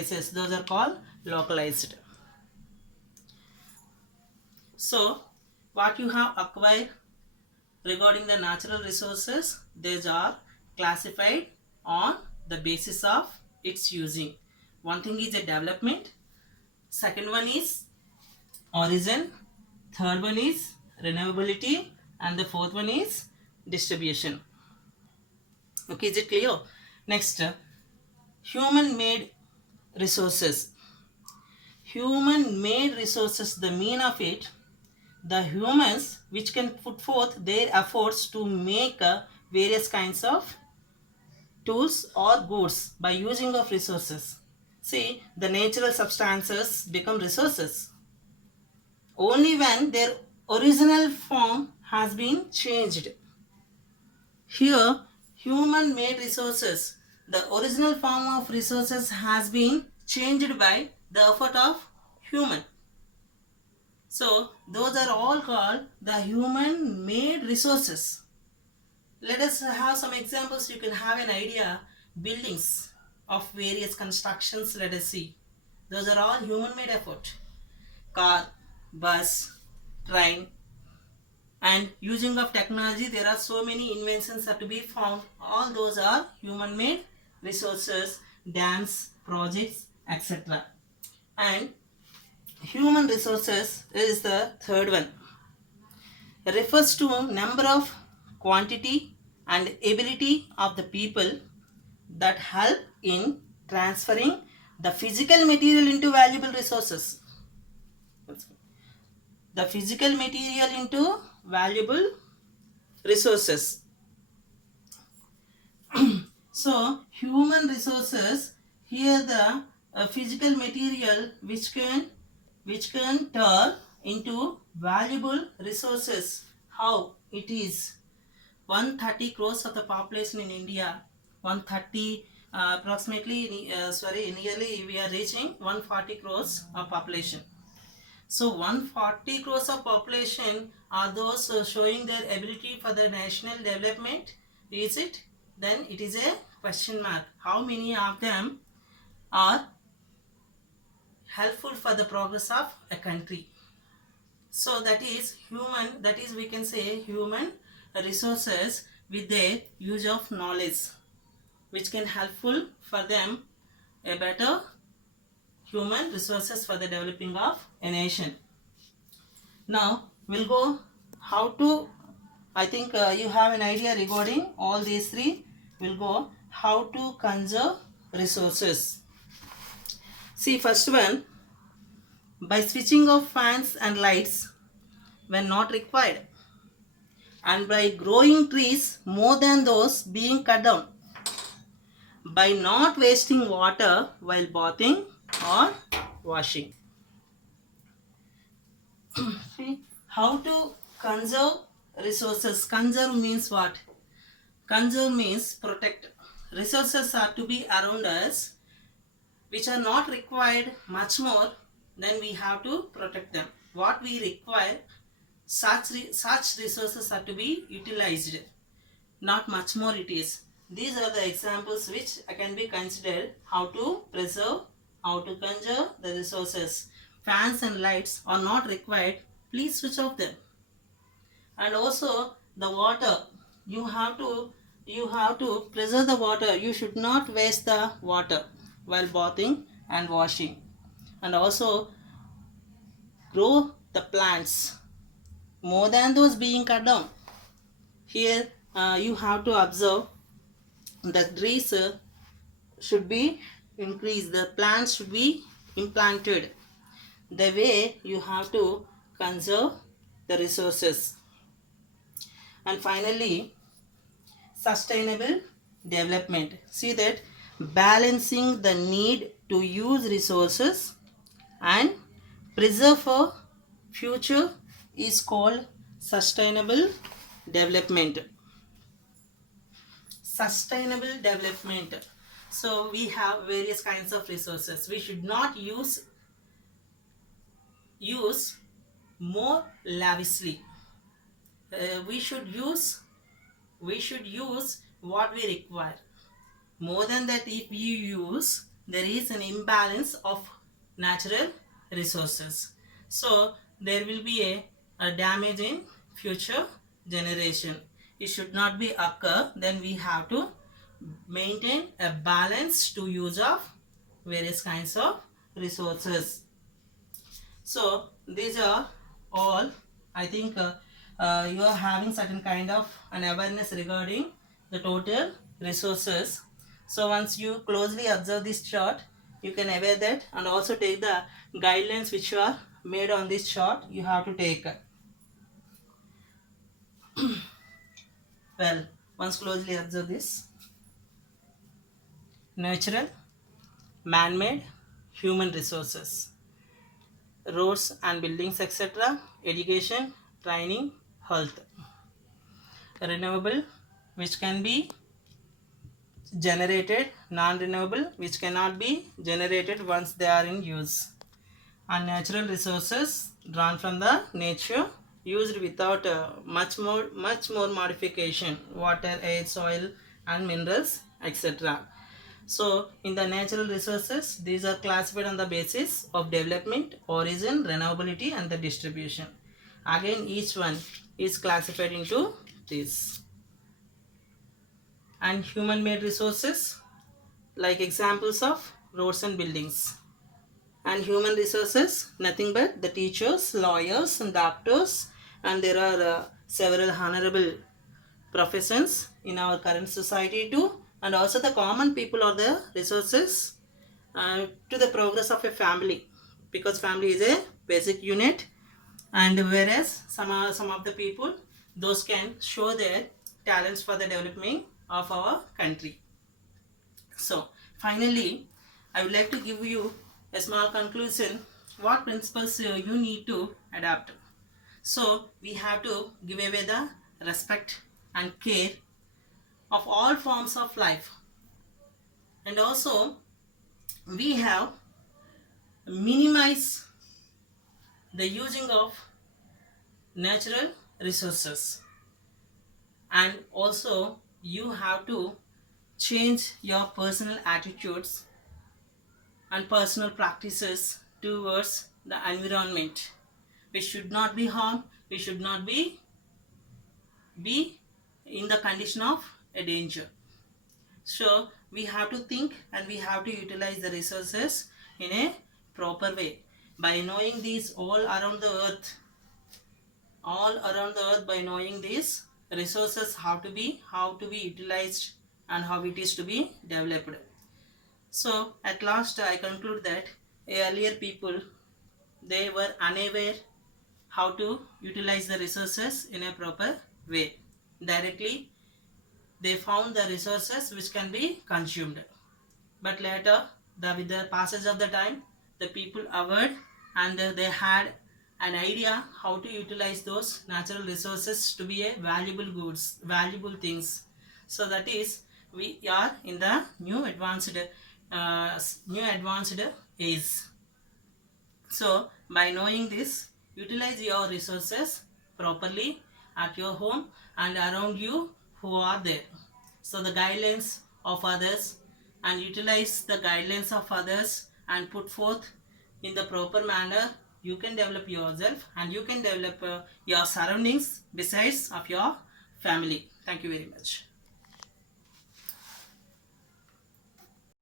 places, those are called localized. So what you have acquired regarding the natural resources, these are classified on the basis of its using. One thing is a development, second one is origin, third one is renewability, and the fourth one is distribution. Okay, is it clear? Next, human made resources. Human made resources, the mean of it, the humans which can put forth their efforts to make various kinds of tools or goods by using of resources. See, the natural substances become resources only when their original form has been changed. Here, human made resources, the original form of resources has been changed by the effort of human. So, those are all called the human made resources. Let us have some examples. You can have an idea. Buildings of various constructions, let us see. Those are all human made effort. Car, bus, train, and using of technology, there are so many inventions are to be found. All those are human made resources, dams, projects, etc. And human resources is the third one. Refers to number of, quantity and ability of the people that help in transferring the physical material into valuable resources. The physical material into valuable resources. So human resources, here the physical material which can turn into valuable resources. How it is? 130 crores of the population in India, 130 approximately nearly we are reaching 140 crores of population. So 140 crores of population are those showing their ability for the national development. Is it? Then it is a question mark. How many of them are helpful for the progress of a country? So that is human, that is we can say human resources with their use of knowledge, which can helpful for them a better human resources for the developing of a nation. Now we'll go how to, I think you have an idea regarding all these three. We'll go how to conserve resources. See, first one, by switching off fans and lights when not required, and by growing trees more than those being cut down, by not wasting water while bathing or washing. See, how to conserve resources. Conserve means what? Conserve means protect. Resources are to be around us which are not required much more, then we have to protect them. What we require, such resources are to be utilized, not much more it is. These are the examples which can be considered how to preserve, how to conserve the resources. Fans and lights are not required, please switch off them. And also the water, you have to preserve the water. You should not waste the water while bathing and washing. And also grow the plants more than those being cut down. Here you have to observe the trees should be increased, the plants should be implanted. The way you have to conserve the resources. And finally, sustainable development. See that balancing the need to use resources and preserve for future is called sustainable development. Sustainable development. So we have various kinds of resources. We should not use more lavishly. We should use what we require. More than that, if you use, there is an imbalance of natural resources. So there will be a damage in future generation. It should not be occur. Then we have to maintain a balance to use of various kinds of resources. So these are all. I think you are having certain kind of an awareness regarding the total resources. So once you closely observe this chart, you can aware that, and also take the guidelines which are made on this chart. You have to take. Well, once closely observe this: natural, man-made, human resources, roads and buildings, etc., education, training, health. Renewable, which can be generated; non-renewable, which cannot be generated once they are in use; and natural resources drawn from the nature, used without much more modification: water, air, soil, and minerals, etc. So in the natural resources, these are classified on the basis of development, origin, renewability, and the distribution. Again, each one is classified into this. And human made resources, like examples of roads and buildings. And human resources, nothing but the teachers, lawyers, and doctors, and there are several honorable professions in our current society too. And also the common people are the resources to the progress of a family, because family is a basic unit. And whereas some of the people, those can show their talents for the development of our country. So finally, I would like to give you a small conclusion: what principles you need to adapt. So we have to give away the respect and care of all forms of life, and also we have minimize the using of natural resources, and also you have to change your personal attitudes and personal practices towards the environment. We should not be harmed, we should not be in the condition of a danger. So we have to think and we have to utilize the resources in a proper way. By knowing these all around the earth, by knowing these resources, how to be utilized and how it is to be developed. So at last I conclude that earlier people, they were unaware how to utilize the resources in a proper way. Directly they found the resources which can be consumed. But later, with the passage of the time, the people awared, and they had an idea how to utilize those natural resources to be a valuable goods, valuable things. So that is, we are in the new advanced age. So by knowing this, utilize your resources properly at your home and around you who are there. So the guidelines of others, and utilize the guidelines of others and put forth in the proper manner, you can develop yourself and you can develop your surroundings besides of your family. Thank you very much.